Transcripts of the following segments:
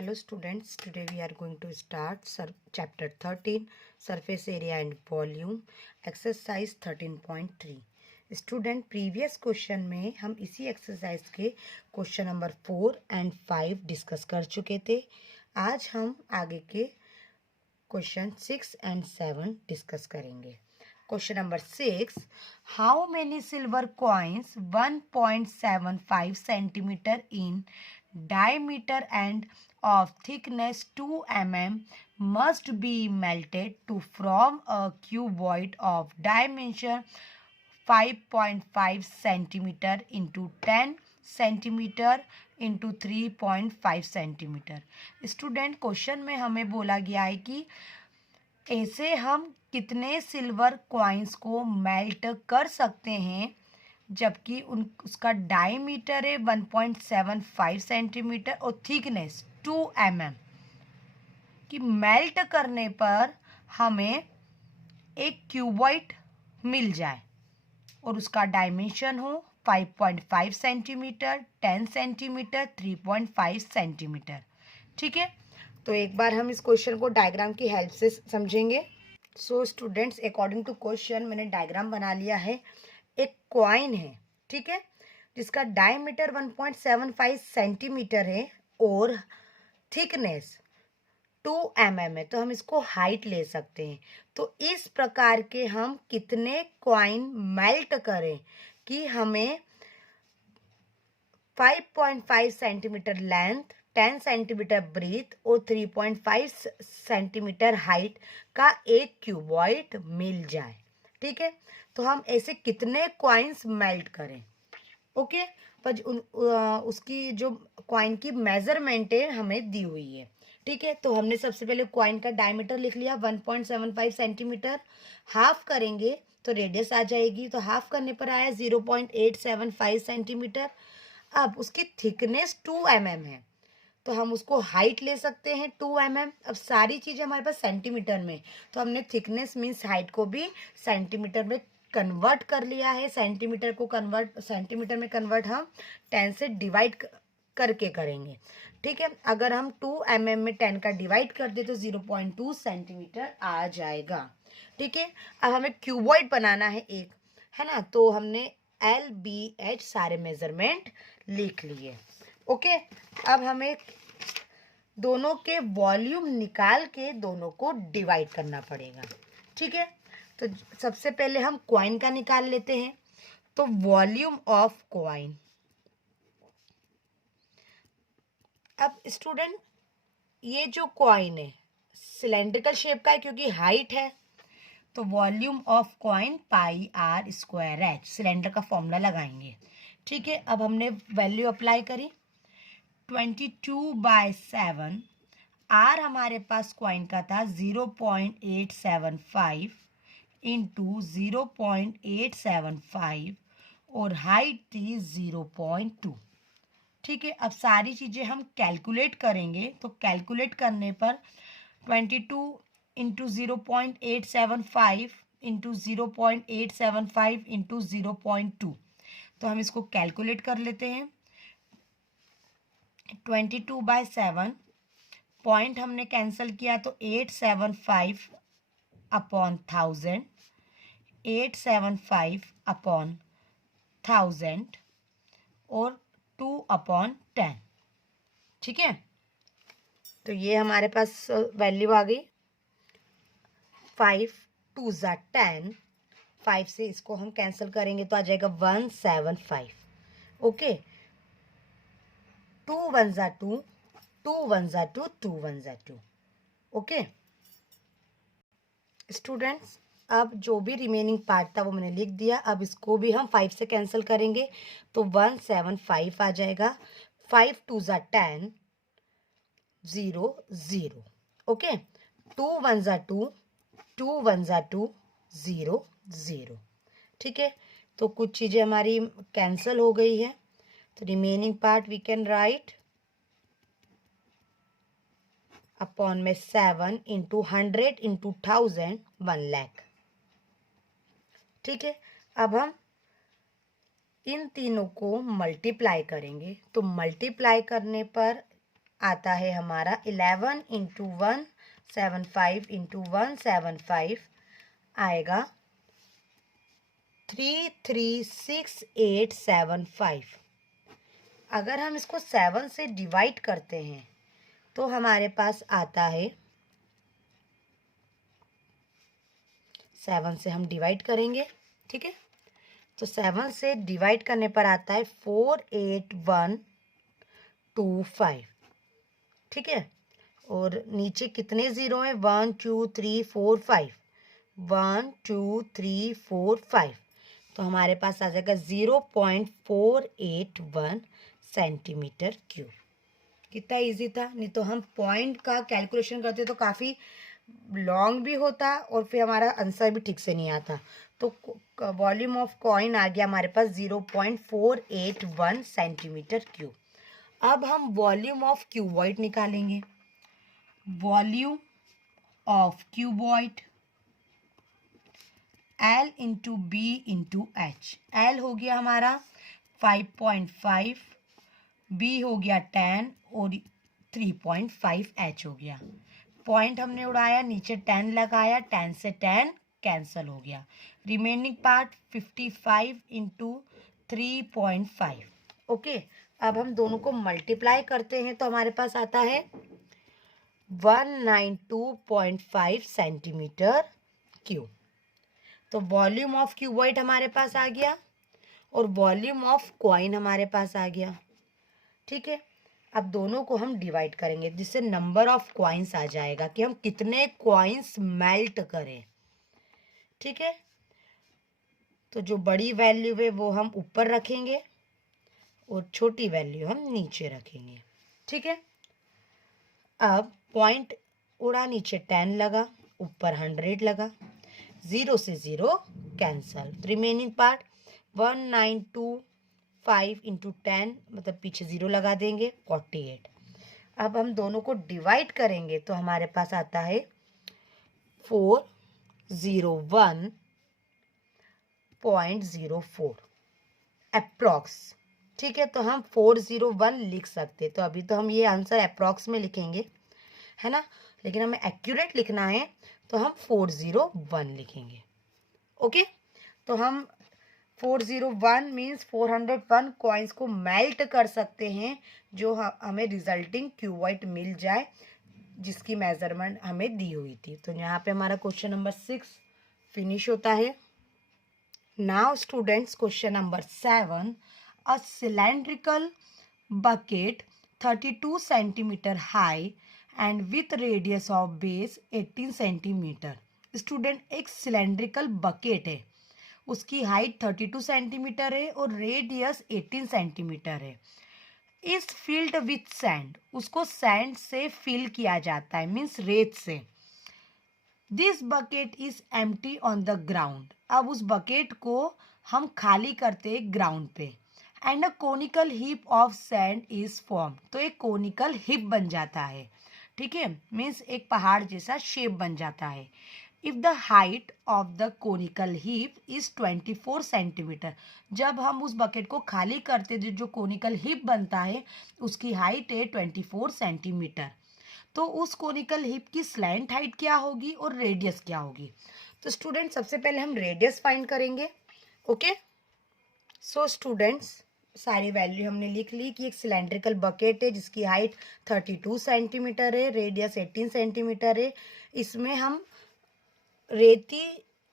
Hello students, today we are going to start chapter 13 surface area and volume exercise 13.3. Student previous question में हम इसी exercise के question number 4 and 5 discuss कर चुके थे। आज हम आगे के क्वेश्चन 6 एंड 7 डिस्कस करेंगे। Question number 6, how many silver coins 1.75 centimetre in diameter and of thickness 2 mm must be melted to form a cuboid of dimension 5.5 centimeter into 10 centimeter into 3.5 centimeter। Student question में हमें बोला गया है कि ऐसे हम कितने सिल्वर कॉइन्स को मेल्ट कर सकते हैं जबकि उसका डायमीटर है 1.75 सेंटीमीटर और थिकनेस 2 mm कि मेल्ट करने पर हमें एक क्यूबॉइड मिल जाए और उसका डायमेंशन हो 5.5 सेंटीमीटर, 10 सेंटीमीटर, 3.5 सेंटीमीटर। ठीक है, तो एक बार हम इस क्वेश्चन को डायग्राम की हेल्प से समझेंगे। So students, according to question मैंने डायग्राम बना लिया है। एक कॉइन है, ठीक है, जिसका डायमीटर 1.75 सेंटीमीटर है और थिकनेस 2 mm है, तो हम इसको हाइट ले सकते हैं। तो इस प्रकार के हम कितने कॉइन मेल्ट करें कि हमें 5.5 सेंटीमीटर लेंथ, 10 सेंटीमीटर ब्रीथ और 3.5 सेंटीमीटर हाइट का एक क्यूबॉइड मिल जाए। ठीक है, तो हम ऐसे कितने कॉइन्स मेल्ट करें। ओके, पर उसकी जो कॉइन की मेजरमेंट है हमें दी हुई है। ठीक है, तो हमने सबसे पहले कॉइन का डायमीटर लिख लिया 1.75 सेंटीमीटर। हाफ करेंगे तो रेडियस आ जाएगी, तो हाफ करने पर आया 0.875 सेंटीमीटर। अब उसकी थिकनेस 2 mm है, तो हम उसको हाइट ले सकते हैं 2 mm। अब सारी चीज़ें हमारे पास सेंटीमीटर में, तो हमने थिकनेस मीन्स हाइट को भी सेंटीमीटर में कन्वर्ट कर लिया है। सेंटीमीटर में कन्वर्ट हम 10 से डिवाइड करके करेंगे। ठीक है, अगर हम 2 mm में 10 का डिवाइड कर दे तो 0.2 सेंटीमीटर आ जाएगा। ठीक है, अब हमें क्यूबॉइड बनाना है एक, है ना, तो हमने LBH सारे मेजरमेंट लिख लिए। ओके, अब हमें दोनों के वॉल्यूम निकाल के दोनों को डिवाइड करना पड़ेगा। ठीक है, तो सबसे पहले हम कॉइन का निकाल लेते हैं। तो वॉल्यूम ऑफ कॉइन, अब स्टूडेंट ये जो कॉइन है सिलेंड्रिकल शेप का है क्योंकि हाइट है, तो volume of coin πr²h cylinder का फॉर्मूला लगाएंगे। ठीक है, अब हमने वैल्यू अप्लाई करी 22/7। आर हमारे पास कॉइन का था 0.875 इंटू 0.875 और हाइट थी 0.2। ठीक है, अब सारी चीज़ें हम कैलकुलेट करेंगे, तो कैलकुलेट करने पर 22 इंटू 0.875 इंटू 0.875 इंटू 0.2, तो हम इसको कैलकुलेट कर लेते हैं। 22/7 पॉइंट हमने कैंसिल किया तो 875 अपॉन 1000, 875 अपॉन 1000 और 2 अपॉन 10। ठीक है, तो ये हमारे पास वैल्यू आ गई। 5 2 ज़ा 10, 5 से इसको हम कैंसिल करेंगे तो आ जाएगा 175। ओके, 2 1 ज़ा 2, 2 1 ज़ा 2, 2 1 ज़ा 2। ओके स्टूडेंट्स, अब जो भी रिमेनिंग पार्ट था वो मैंने लिख दिया। अब इसको भी हम 5 से कैंसिल करेंगे तो 175 आ जाएगा। 5 2 ज़ा 10, 0 0। ओके, 2 1 ज़ा 2, 2 1 ज़ा 2, 0 0। ठीक है, तो कुछ चीज़ें हमारी कैंसिल हो गई है, तो remaining part we can write upon में 7 इंटू 100 इंटू 1000 1 लाख। ठीक है, अब हम इन तीनों को मल्टीप्लाई करेंगे, तो मल्टीप्लाई करने पर आता है हमारा 11 इंटू 175 इंटू 175 आएगा 336,875। अगर हम इसको 7 से डिवाइड करते हैं तो हमारे पास आता है 7 से हम डिवाइड करेंगे, ठीक है। तो 7 से डिवाइड करने पर आता है 48125, ठीक है। और नीचे कितने ज़ीरो हैं? 1 2 3 4 5, 1 2 3 4 5। तो हमारे पास आ जाएगा 0.481 सेंटीमीटर क्यूब। कितना इजी था, नहीं तो हम पॉइंट का कैलकुलेशन करते तो काफ़ी लॉन्ग भी होता और फिर हमारा आंसर भी ठीक से नहीं आता। तो वॉल्यूम ऑफ कॉइन आ गया हमारे पास 0.481 सेंटीमीटर क्यूब। अब हम वॉल्यूम ऑफ क्यूबॉइड निकालेंगे। Volume of cuboid L into B into H. L हो गया हमारा 5.5, बी हो गया 10 और 3.5 एच हो गया। पॉइंट हमने उड़ाया, नीचे 10 लगाया, 10 से 10 कैंसिल हो गया। Remaining part 55 into 3.5। ओके, अब हम दोनों को मल्टीप्लाई करते हैं तो हमारे पास आता है 192.5 सेंटीमीटर क्यूब। तो वॉल्यूम ऑफ क्यूबॉइड हमारे पास आ गया और वॉल्यूम ऑफ कॉइन हमारे पास आ गया, ठीक है। अब दोनों को हम डिवाइड करेंगे जिससे नंबर ऑफ कॉइन्स आ जाएगा कि हम कितने कॉइन्स मेल्ट करें, ठीक है। तो जो बड़ी वैल्यू है वो हम ऊपर रखेंगे और छोटी वैल्यू हम नीचे रखेंगे, ठीक है। अब पॉइंट उड़ा, नीचे 10 लगा, ऊपर 100 लगा, 0 से 0 कैंसल। रिमेनिंग पार्ट 1925 इंटू 10 मतलब पीछे 0 लगा देंगे, 48। अब हम दोनों को डिवाइड करेंगे तो हमारे पास आता है 401.04 अप्रॉक्स, ठीक है। तो हम 401 लिख सकते, तो अभी तो हम ये आंसर अप्रॉक्स में लिखेंगे, है ना, लेकिन हमें एक्यूरेट लिखना है तो हम 401 लिखेंगे। ओके, तो हम 401 मीन्स 401 कॉइन्स को मेल्ट कर सकते हैं जो हमें रिजल्टिंग क्यूबॉइड मिल जाए जिसकी मेजरमेंट हमें दी हुई थी। तो यहाँ पे हमारा क्वेश्चन नंबर 6 फिनिश होता है। Now students, question number 7, a cylindrical bucket 32 centimeter high and with radius of base 18 centimeter। Student, एक सिलेंड्रिकल बकेट है, उसकी हाइट 32 सेंटीमीटर है और रेडियस 18 सेंटीमीटर है। इस फील्ड विथ सैंड, उसको सैंड से फिल किया जाता है, मीन्स रेत से। This bucket is empty on the ground. अब उस बकेट को हम खाली करते हैं ग्राउंड पे। And a conical hip of sand is form. तो एक कोनिकल हिप बन जाता है, ठीक है, मीन्स एक पहाड़ जैसा शेप बन जाता है। If the height of the conical hip is 24 centimetre. जब हम उस बकेट को खाली करते जो कोनिकल हिप बनता है उसकी हाइट है 24 सेंटीमीटर। तो उस कोनिकल हिप की स्लैंट हाइट क्या होगी और रेडियस क्या होगी? तो स्टूडेंट, सबसे पहले हम रेडियस फाइंड करेंगे। ओके, सो स्टूडेंट्स, सारी वैल्यू हमने लिख ली कि एक सिलेंड्रिकल बकेट है जिसकी हाइट 32 सेंटीमीटर है, रेडियस 18 सेंटीमीटर है। इसमें हम रेती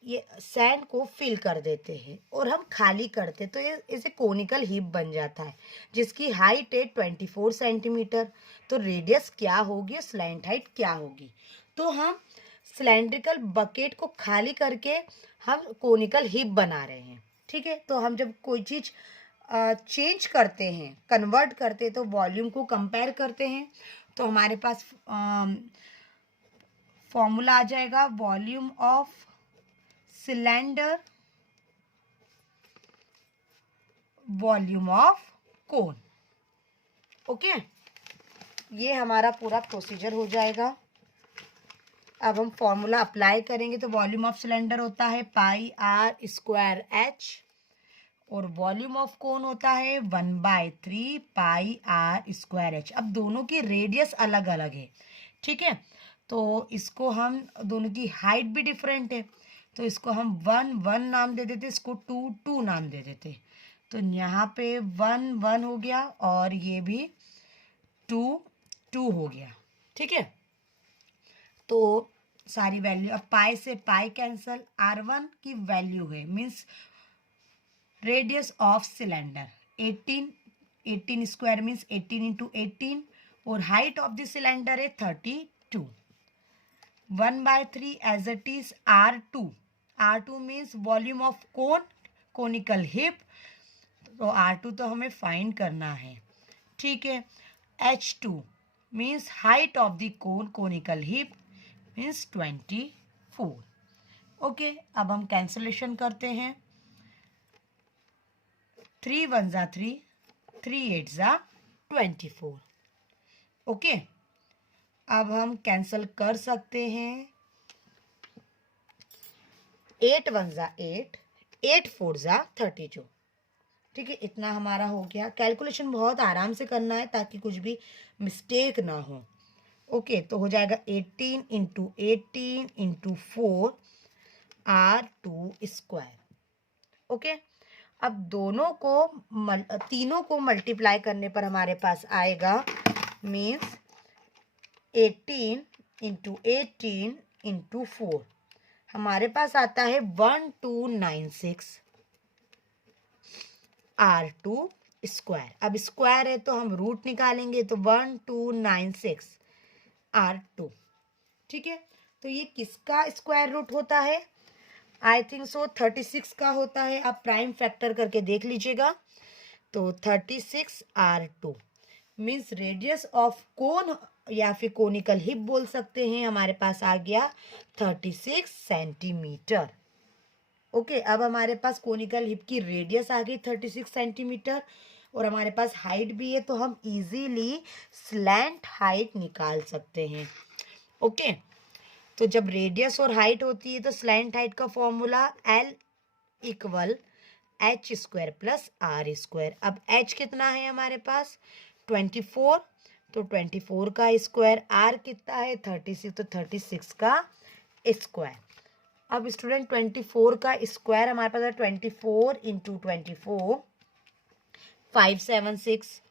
ये सैंड को फिल कर देते हैं और हम खाली करते तो ये इसे कोनिकल हिप बन जाता है जिसकी हाइट है 24 सेंटीमीटर। तो रेडियस क्या होगी, स्लैंट हाइट क्या होगी? तो हम सिलेंड्रिकल बकेट को खाली करके हम कोनिकल हिप बना रहे हैं, ठीक है। तो हम जब कोई चीज़ चेंज करते हैं, कन्वर्ट करते हैं, तो वॉल्यूम को कंपेयर करते हैं, तो हमारे पास फॉर्मूला आ जाएगा volume of cylinder, volume of cone. Okay, ये हमारा पूरा प्रोसीजर हो जाएगा। अब हम फॉर्मूला अप्लाई करेंगे तो वॉल्यूम ऑफ सिलेंडर होता है पाई आर स्क्वायर एच और वॉल्यूम ऑफ कोन होता है 1/3 पाई आर स्क्वायर एच। अब दोनों की रेडियस अलग अलग है, ठीक है, तो इसको हम दोनों की हाइट भी डिफरेंट है, तो इसको हम 1 नाम दे देते, इसको 2 नाम दे देते। तो यहाँ पे 1 हो गया और ये भी 2 हो गया, ठीक है। तो सारी वैल्यू, अब पाई से पाई कैंसल, R1 की वैल्यू है means radius of cylinder 18 square means 18 into 18 और हाइट ऑफ द सिलेंडर है 32। 1/3 as it is R2 means volume of conical heap, तो R2 तो हमें फाइंड करना है, ठीक है। H2 means height of the conical hip means 24। Okay, अब हम कैंसलेशन करते हैं। 3 1 जा 3, 3 8 जा 24। ओके, अब हम कैंसल कर सकते हैं। 8 1 जा 8, 8 4 जा 32, ठीक है। इतना हमारा हो गया। कैलकुलेशन बहुत आराम से करना है ताकि कुछ भी मिस्टेक ना हो। ओके, तो हो जाएगा 18 into 18 into 4 R2 square. Okay, अब तीनों को मल्टीप्लाई करने पर हमारे पास आएगा मीन्स 18 इंटू 18 इंटू 4 हमारे पास आता है 1296 R2 स्क्वायर। अब स्क्वायर है तो हम रूट निकालेंगे, तो 1296 R2, ठीक है। तो ये किसका स्क्वायर रूट होता है? आई थिंक सो 36 का होता है। आप प्राइम फैक्टर करके देख लीजिएगा। तो 36 R2 means radius of cone या फिर कोनिकल हिप बोल सकते हैं, हमारे पास आ गया 36 सेंटीमीटर। ओके, अब हमारे पास कोनिकल हिप की रेडियस आ गई 36 सेंटीमीटर और हमारे पास हाइट भी है, तो हम इजीली स्लैंट हाइट निकाल सकते हैं। ओके, तो जब रेडियस और हाइट होती है तो स्लैंट हाइट का formula L equal H square plus R square. अब H कितना है हमारे पास 24, तो 24 का स्क्वायर, R कितना है 36, तो 36 का स्क्वायर। अब स्टूडेंट 24 का स्क्वायर हमारे पास है 24 इंटू 24 576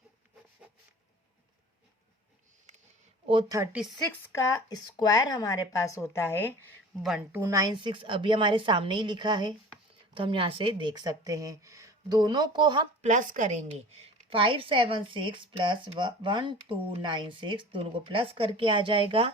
और 36 का स्क्वायर हमारे पास होता है 1296। अभी हमारे सामने ही लिखा है तो हम यहाँ से देख सकते हैं। दोनों को हम प्लस करेंगे, 576 प्लस 1296 दोनों को प्लस करके आ जाएगा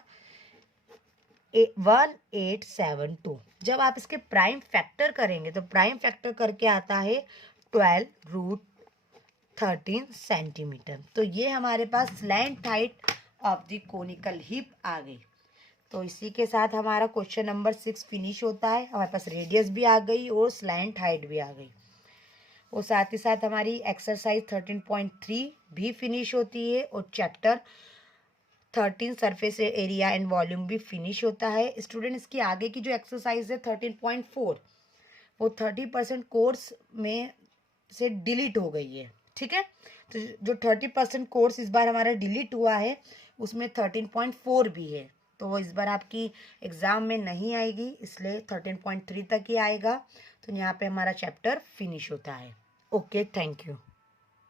1872। जब आप इसके प्राइम फैक्टर करेंगे तो प्राइम फैक्टर करके आता है 12√13 सेंटीमीटर। तो ये हमारे पास slant height of the conical heap आ गई। तो इसी के साथ हमारा क्वेश्चन नंबर 6 फिनिश होता है। हमारे पास रेडियस भी आ गई और स्लैंट हाइट भी आ गई, और साथ ही साथ हमारी एक्सरसाइज 13.3 भी फिनिश होती है और chapter 13 surface area and volume भी फिनिश होता है। स्टूडेंट, इसकी आगे की जो एक्सरसाइज है 13.4 वो 30% कोर्स में से डिलीट हो गई है, ठीक है। तो जो 30% कोर्स इस बार हमारा डिलीट हुआ है उसमें 13.4 भी है, तो वो इस बार आपकी एग्ज़ाम में नहीं आएगी, इसलिए 13.3 तक ही आएगा। तो यहाँ पे हमारा चैप्टर फिनिश होता है। Okay, thank you.